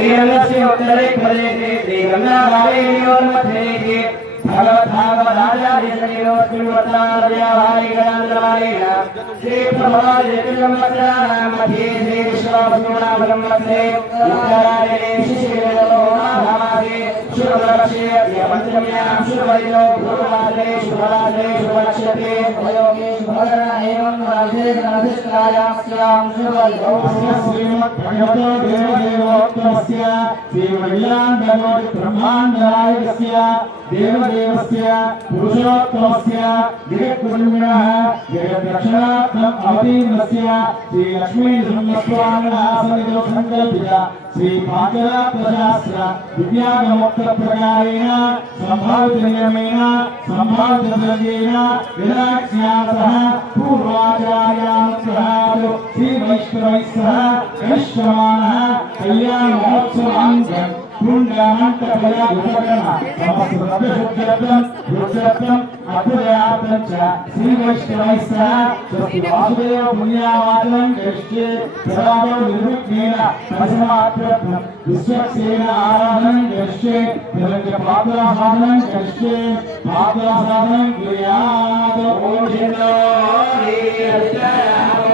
श्रीरंगस्य उत्तरे प्रदेशे श्रीगंगाधारेयोर्मध्ये भगवद्भागवताचार्यसंयो श्रीवत्सार्याभारिगणान्द्रमालेन श्रीप्रभवादिजगन्मत्राणां मध्ये श्रीविश्वावसुनामगम्मध्ये उत्तरायणे शिशिरलोमाभामादे शुभलक्ष्ये पञ्चम्यां शुभवैलो भूर्वादे शुभरादे शुभनक्षत्रे भयोगे शुभकरण एवं राधे गणधिष्ठायां स्यां शुभवैलो श्रीमद्भगवतो देवदेवोत्तमस्य श्रीमय्याण्डकोटि ब्रह्माण्डनायकस्य देवदेवस्य पुरुषोत्तमस्य जगत्कुर्मिणः जगद्रक्षणार्थम् अवतीर्णस्य श्रीलक्ष्मीनृसिंहस्वामिनः सङ्कल्पित श्रीपाञ्चरात्रशास्त्र विद्यागमोक्तप्रकारेण सम्भावितनियमेन सम्भावितद्रव्येण विराज्ञा सह पूर्वाचार्यां सह श्रीवैष्णवैः सह करिष्यमाणः कल्याणमहोत्सवाङ्गम् पुण्यमण्टपया उपकरणः समस्तद्रव्यशुद्ध्यर्थं रुद्रर्थम् अभ्युदयार्थं च श्रीवैष्णवैः सह स्वस्ति वासुदेव पुण्यावाचनं करिष्ये सदावो निर्विघ्नेन परिसमाप्त्यर्थं विश्वक्सेन आराधनं करिष्ये निरञ्जपात्रासाधनं करिष्ये पात्रासाधनं कुर्यात् ॐ शिवो हरिहरिष्टायामो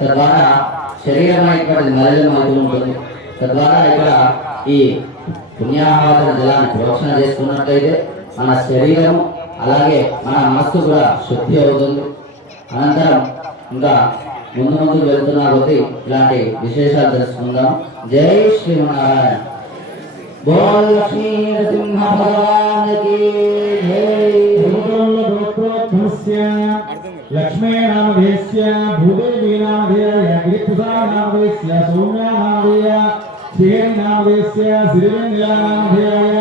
తద్వారా శరీరమైనటువంటి మలినమవుతూ ఉంటుంది. తద్వారా ఇక్కడ ఈ పుణ్యాహవాచన జలాన్ని ప్రోక్షణ చేసుకున్నట్లయితే మన శరీరం అలాగే మన మనస్సు కూడా శుద్ధి అవుతుంది. అనంతరం ఇంకా ముందు ముందు వెళ్తున్న కొద్దీ ఇలాంటి విశేషాలు తెలుసుకుందాం. జై శ్రీమన్నారాయణ. बोल लक्ष्मी नृसिंह भगवान की जय। लक्ष्मी नामधेयस्य भूदेवी नामधेय गिरिपुषा नामधेयस्य सौम्या नामधेय श्रीहरि नामधेयस्य श्रीवेन्द्र नामधेय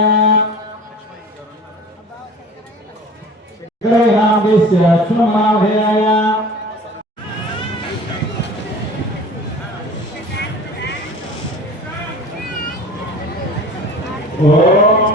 नामधेयस्य अश्वम नामधेय ओम